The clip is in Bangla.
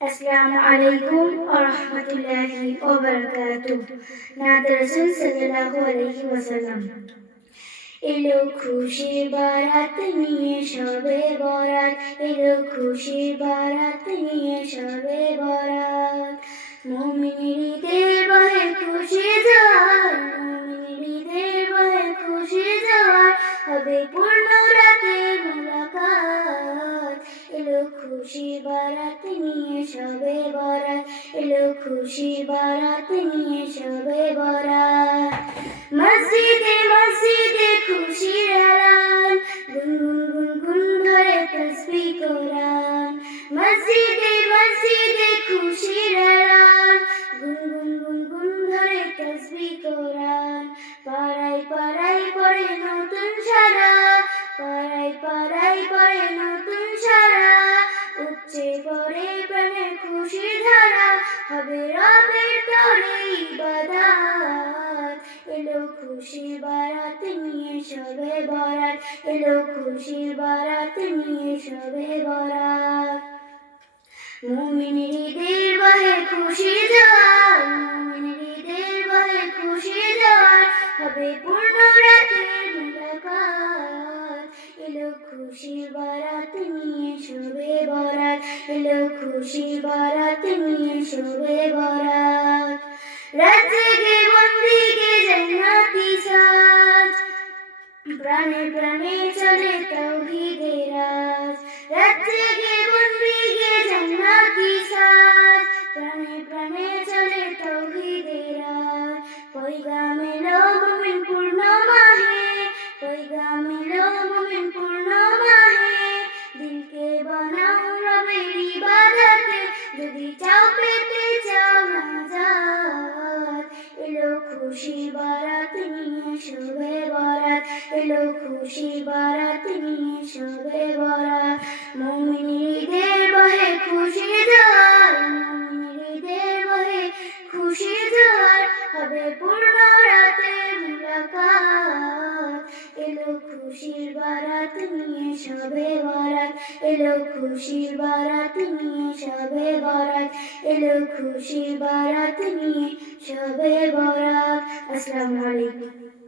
Assalamu alaikum wa rahmatullahi wa barakatuh. নাত রাসূল সাল্লাল্লাহু আলাইহি ওয়াসাল্লাম। এলো খুশির বারাত নিয়ে শবে বরাত, এলো খুশির বারাত নিয়ে শবে বরাত। মুমিনের ঈদের বহে খুশি জোয়ার, মুমিনের ঈদের বহে খুশি জোয়ার, হবে পূর্ণ রাতে মুলাকাত। এলো খুশির বারাত নিয়ে শবে বরাত, এলো খুশির বারাত নিয়ে শবে বরাত। মসজিদে মসজিদে খুশির এলান, গুনগুন গুনগুন ধরে তাসবিহ কোরআন। মসজিদে মসজিদে খুশির এলান, গুনগুন গুনগুন ধরে তাসবিহ কোরআন। পাড়ায় পাড়ায় পড়ে নতুন সারা, পাড়ায় পাড়ায় পড়ে নতুন সারা। উপচে পড়ে প্রাণে খুশির ধারা, হবে রবের তরে ইবাদত। এলো খুশির বারাত নিয়ে শবে বরাত, এলো খুশির বারাত নিয়ে শবে বরাত। মুমিনের ঈদের বহে খুশি জোয়ার, মুমিনের ঈদের বহে খুশি জোয়ার, হবে পূর্ণ রাতের মুলাকাত। এলো খুশির বারাত নিয়ে শবে বরাত, এলো খুশির বারাত নিয়ে শবে বরাত। রাত জেগে বন্দিকে জান্নাতি সাজ, প্রাণে প্রাণে চলে তাওহীদের রাজ। রাত জেগে বন্দিকে জান্নাতি সাজ, প্রাণে প্রাণে চলে তাওহীদের রাজ। পয়গাম এলো মুমিন পূর্ণ মাহে, পয়গাম এলো মুমিন পূর্ণ মাহে। দিলকে বানাও রবের ইবাদতে, যদি চাও পেতে চাও নাজাত। এলো খুশির বারাত নিয়ে শবে বরাত, এলো খুশির বারাত নিয়ে শবে বরাত। মুমিনের ঈদের বহে খুশি জোয়ার, মুমিনের ঈদের বহে খুশি জোয়ার, হবে পূর্ণ রাতে মুলাকাত। এলো খুশির বারাত নিয়ে শবে বরাত, এলো খুশির বারাত নিয়ে শবে বরাত, এলো খুশির বারাত নিয়ে শবে বরাত। আসসালামু আলাইকুম।